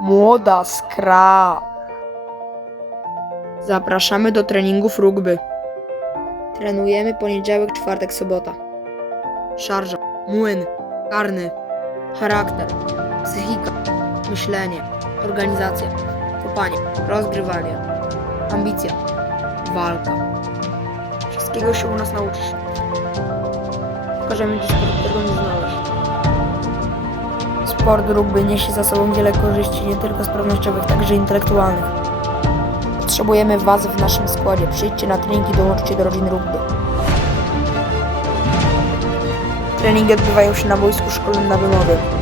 Młoda skra. Zapraszamy do treningów rugby. Trenujemy poniedziałek, czwartek, sobota. Szarża, młyn, karny, charakter, psychika, myślenie, organizacja, kopanie, rozgrywanie, ambicja, walka. Wszystkiego się u nas nauczysz. Pokażemy Ci sport, którego nie znałeś. Sport rugby niesie za sobą wiele korzyści, nie tylko sprawnościowych, także intelektualnych. Potrzebujemy Was w naszym składzie. Przyjdźcie na trening i dołączcie do rodzin rugby. Treningi odbywają się na boisku szkolnym na Wymowie.